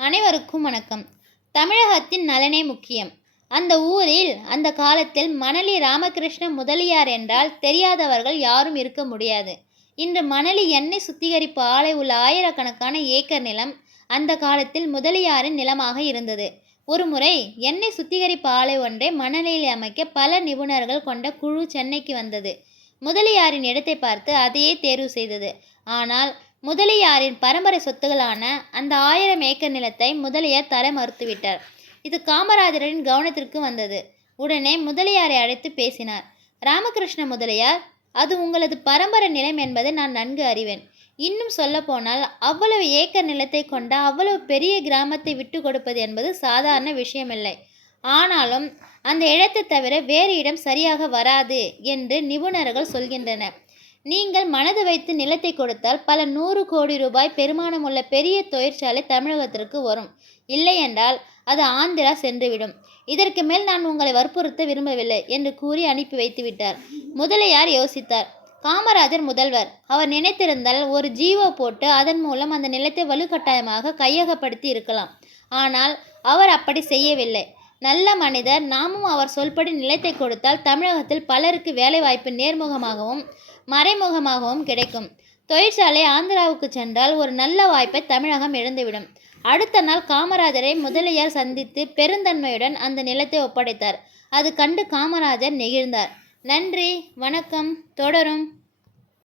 அனைவருக்கும் வணக்கம். தமிழகத்தின் நலனே முக்கியம். அந்த ஊரில் அந்த காலத்தில் மணலி ராமகிருஷ்ண முதலியார் என்றால் தெரியாதவர்கள் யாரும் இருக்க முடியாது. இன்று மணலி எண்ணெய் சுத்திகரிப்பு ஆலை உள்ள ஆயிரக்கணக்கான ஏக்கர் நிலம் அந்த காலத்தில் முதலியாரின் நிலமாக இருந்தது. ஒருமுறை எண்ணெய் சுத்திகரிப்பு ஆலை ஒன்றை மணலியில் அமைக்க பல நிபுணர்கள் கொண்ட குழு சென்னைக்கு வந்தது. முதலியாரின் இடத்தை பார்த்து அதையே தேர்வு செய்தது. ஆனால் முதலியாரின் பரம்பரை சொத்துகளான அந்த ஆயிரம் ஏக்கர் நிலத்தை முதலியார் தர மறுத்துவிட்டார். இது காமராஜரின் கவனத்திற்கு வந்தது. உடனே முதலியாரை அழைத்து பேசினார். ராமகிருஷ்ண முதலியார் அது உங்களது பரம்பரை நிலம் என்பதை நான் நன்கு அறிவேன். இன்னும் சொல்லப்போனால் அவ்வளவு ஏக்கர் நிலத்தை கொண்ட அவ்வளவு பெரிய கிராமத்தை விட்டு கொடுப்பது என்பது சாதாரண விஷயமில்லை. ஆனாலும் அந்த இடத்தை தவிர வேறு இடம் சரியாக வராது என்று நிபுணர்கள் சொல்கின்றனர். நீங்கள் மனது வைத்து நிலத்தை கொடுத்தால் பல நூறு கோடி ரூபாய் பெருமானம் உள்ள பெரிய தொழிற்சாலை தமிழகத்திற்கு வரும். இல்லையென்றால் அது ஆந்திரா சென்றுவிடும். இதற்கு மேல் நான் உங்களை வற்புறுத்த விரும்பவில்லை என்று கூறி அனுப்பி வைத்துவிட்டார். முதலியார் யோசித்தார். காமராஜர் முதல்வர். அவர் நினைத்திருந்தால் ஒரு ஜீவோ போட்டு அதன் மூலம் அந்த நிலத்தை வலுக்கட்டாயமாக கையகப்படுத்தி இருக்கலாம். ஆனால் அவர் அப்படி செய்யவில்லை. நல்ல மனிதர். நாமும் அவர் சொல்படி நிலத்தை கொடுத்தால் தமிழகத்தில் பலருக்கு வேலைவாய்ப்பு நேர்முகமாகவும் மறைமுகமாகவும் கிடைக்கும். தொழிற்சாலை ஆந்திராவுக்கு சென்றால் ஒரு நல்ல வாய்ப்பை தமிழகம் இழந்துவிடும். அடுத்த நாள் காமராஜரை முதலியார் சந்தித்து பெருந்தன்மையுடன் அந்த நிலத்தை ஒப்படைத்தார். அது கண்டு காமராஜர் நெகிழ்ந்தார். நன்றி வணக்கம் தொடரும்.